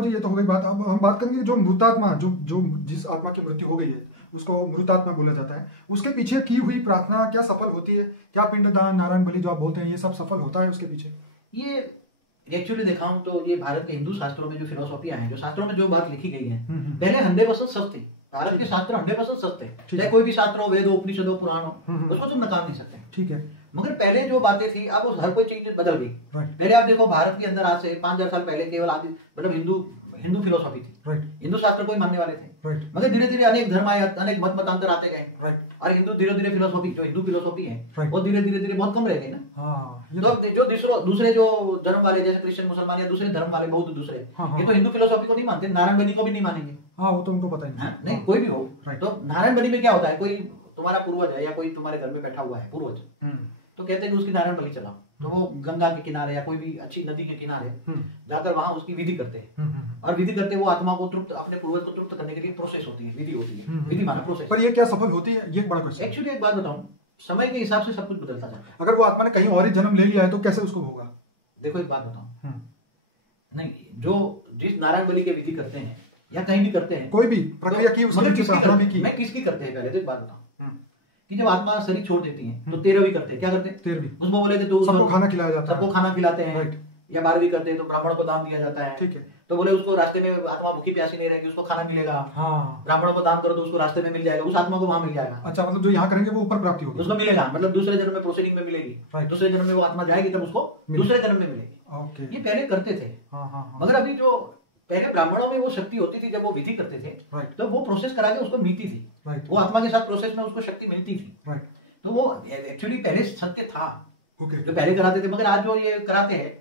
जी ये तो हो गई बात। अब हम बात करेंगे जो मृतात्मा, जो जो जिस आत्मा की मृत्यु हो गई है उसको मृतात्मा बोला जाता है, उसके पीछे की हुई प्रार्थना क्या सफल होती है? क्या पिंडदान, नारायण बलि जो आप बोलते हैं, ये सब सफल होता है उसके पीछे? ये एक्चुअली देखा हूं तो ये भारत के हिंदू शास्त्रों में जो फिलोसॉफियां हैं, जो शास्त्रों में जो बात लिखी गई है, पहले 100% सच थी। भारत के शास्त्र 100% सच थे, चाहे कोई भी शास्त्र हो, वेद हो, उपनिषद हो, पुराण हो, उसको तुम नकार नहीं सकते। ठीक है। मगर पहले जो बातें थी, अब हर कोई चीज बदल गई। पहले आप देखो, भारत के अंदर आज से 5000 साल पहले केवल आदि मतलब हिंदू फिलोसॉफी थी, हिंदू शास्त्र को ही मानने वाले थे। मगर धीरे धीरे अनेक धर्म आए, अनेक मत मतांतर आते गए, और हिंदू धीरे धीरे फिलोसॉफी, जो हिंदू फिलोसॉफी है वो धीरे धीरे बहुत कम रह गई ना। तो जो दूसरे जो धर्म वाले, जैसे क्रिश्चियन, मुसलमान या दूसरे धर्म वाले, बहुत दूसरे, ये तो हिंदू फिलोसॉफी को नहीं मानते, नारायण बलि को भी नहीं मानेंगे। हाँ, वो तो उनको पता ही नहीं, कोई भी हो। तो नारायण बलि में क्या होता है, कोई तुम्हारा पूर्वज है या कोई तुम्हारे घर में बैठा हुआ है पूर्वज, तो कहते हैं कि उसकी नारायण बलि चलाओ। तो वो गंगा के किनारे या कोई भी अच्छी नदी के किनारे जाकर वहां उसकी विधि करते हैं, और विधि करते वो आत्मा को तृप्त, अपने पूर्वज को तृप्त करने के लिए प्रोसेस होती है, विधि होती है। विधि माना प्रोसेस। पर ये क्या सफल होती है, ये एक बड़ा क्वेश्चन। एक्चुअली एक बात बताऊं, समय के हिसाब से सब कुछ बदलता जाता है। अगर वो आत्मा ने कहीं और ही जन्म ले लिया है तो कैसे उसको होगा? देखो एक बात बताऊं, नहीं, जो जिस नारायण बलि के विधि करते हैं या कहीं भी करते हैं, कोई भी प्रक्रिया की, मैं किसकी करते हैं? पहले तो एक बात बताऊं कि जब आत्मा शरीर छोड़ देती है तो 13वीं करते हैं। क्या करते हैं? 13वीं। उसको बोले थे तो सबको खाना खिलाया जाता है, सबको खाना खिलाते हैं। या 12वीं करते हैं तो ब्राह्मण को दान दिया जाता है। ठीक है। तो बोले उसको रास्ते में आत्मा भूखी प्यासी नहीं रहेगी, उसको खाना मिलेगा। हाँ। ब्राह्मणों को दान करो तो उसको रास्ते में मिल जाएगा, उस आत्मा को वहां मिल जाएगा। अच्छा, मतलब जो यहाँ करेंगे वो ऊपर प्राप्ति होगी, उसको मिलेगा, मतलब दूसरे जन्म में प्रोसीडिंग में मिलेगी। दूसरे जन्म में वो आत्मा जाएगी तब उसको दूसरे जन्म में मिलेगी। ये पहले करते थे। मगर अभी जो पहले ब्राह्मणों में वो शक्ति होती थी, जब वो विधि करते थे तो वो प्रोसेस करा के उसको मिलती थी, वो आत्मा के साथ प्रोसेस में उसको शक्ति मिलती थी। तो वो एक्चुअली पहले सत्य था, जो पहले कराते थे। मगर आज जो ये कराते हैं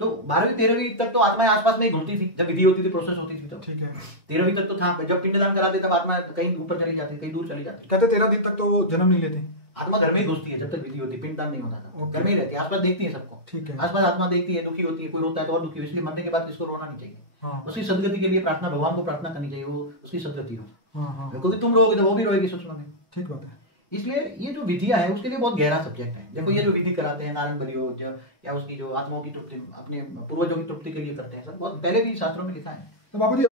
तो 12वीं 13वीं तक तो आत्मा आसपास में ही घूमती थी, जब विधि होती थी, प्रोसेस होती थी। तो ठीक है, 13वीं तक तो था। जब पिंडदान कराते तब आत्मा कहीं ऊपर चली जाती, कहीं दूर चली जाती। कहते 13 दिन तक तो वो जन्म नहीं लेती, आत्मा घर में ही घुसती है जब तक विधि होती है, पिंडदान नहीं होता था। घर में ही रहती है, आसपास देखती है सबको। ठीक है। आसपास आत्मा देखती है, दुखी होती है, कोई रोता है तो और दुखी हो, इसलिए मरने के बाद इसको रोना नहीं चाहिए। उसकी सदगति के लिए प्रार्थना, भगवान को प्रार्थना करनी चाहिए, वो उसकी सदगति हो। क्योंकि तुम रोगे तो वो भी रोएगी सूक्ष्म में। ठीक बात है। इसलिए ये जो विधियां है उसके लिए बहुत गहरा सब्जेक्ट है। देखो ये जो विधि कराते हैं, नारायण बलि हो या उसकी जो आत्माओं की तृप्ति, अपने पूर्वजों की तृप्ति के लिए करते हैं, सब बहुत पहले भी शास्त्रों में लिखा है। तो बाबू जी